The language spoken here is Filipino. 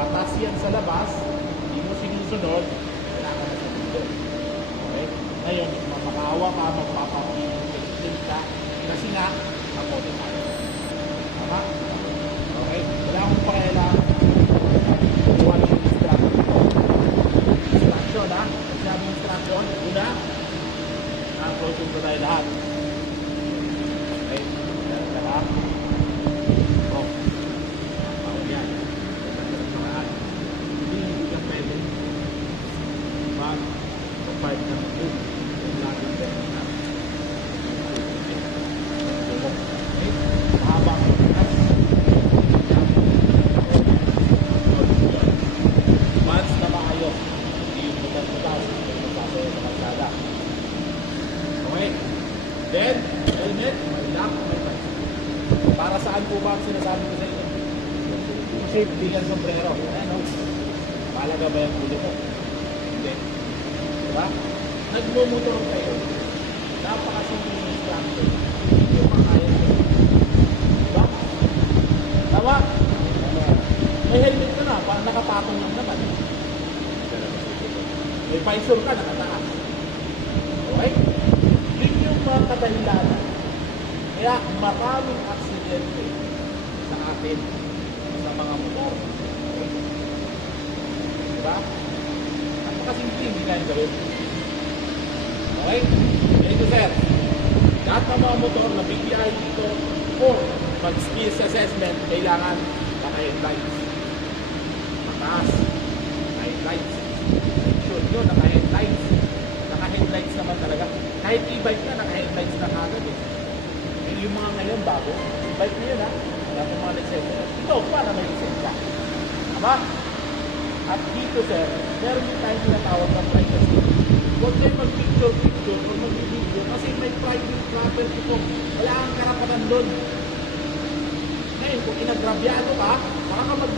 batas yan sa labas, hindi mo sinusunod, wala ka na sa mundo. Okay? Ngayon, mapakawa ka, magpapapitin ka, kasi nga, kapote tayo. Tama? Okay? Wala akong pakialam. Kuha ng instruction. Instruction, ha? Kasi sabi ng instruction, una, ang closing ko tayo lahat. Okay? Lahat. Oh. Bawal yan. Hindi ka pwede. Pag-provide ng food, yung laging pwede na. Okay? Habang months na maayos, hindi yung butas-butas, yung masasayo sa kalsada. Okay? Then, helmet, may lock, may bike. Para saan po ba ang sinasabi ko sa inyo? Safety and sombrero. Ano? Malaga ba yung ulo mo? Hindi. Diba? Nagmumotor kayo. Napakasimple yung instruction. Hindi yung makaya ko. Diba? Tama? May helmet ka na. Nakapatong lang naman. May visor ka, nakataas. Okay? Yun yung mga kadahilanan. Kaya maraming aksidente sa atin sa mga motor. Okay? Diba? Napakasimple, hindi na yung gawin. Okay? Ganito sir. Lahat ng mga motor na BPI dito for mag-skills assessment, kailangan naka-headlights. Mataas. Naka-headlights. Sure nyo, naka-headlights. Naka-headlights naman talaga. Kahit e-bike na, naka-headlights na agad eh. Yung mga ngayon bago, bike na yun ha. Wala pong mga lisensya. Ito, para may lisensya. Tama? At dito sir, meron yung tayo tinatawag ng privacy. Huwag kayo mag-picture-picture o mag-video kasi may private property po. Wala kang karapatan doon. Ngayon, kung inagrabyado ka,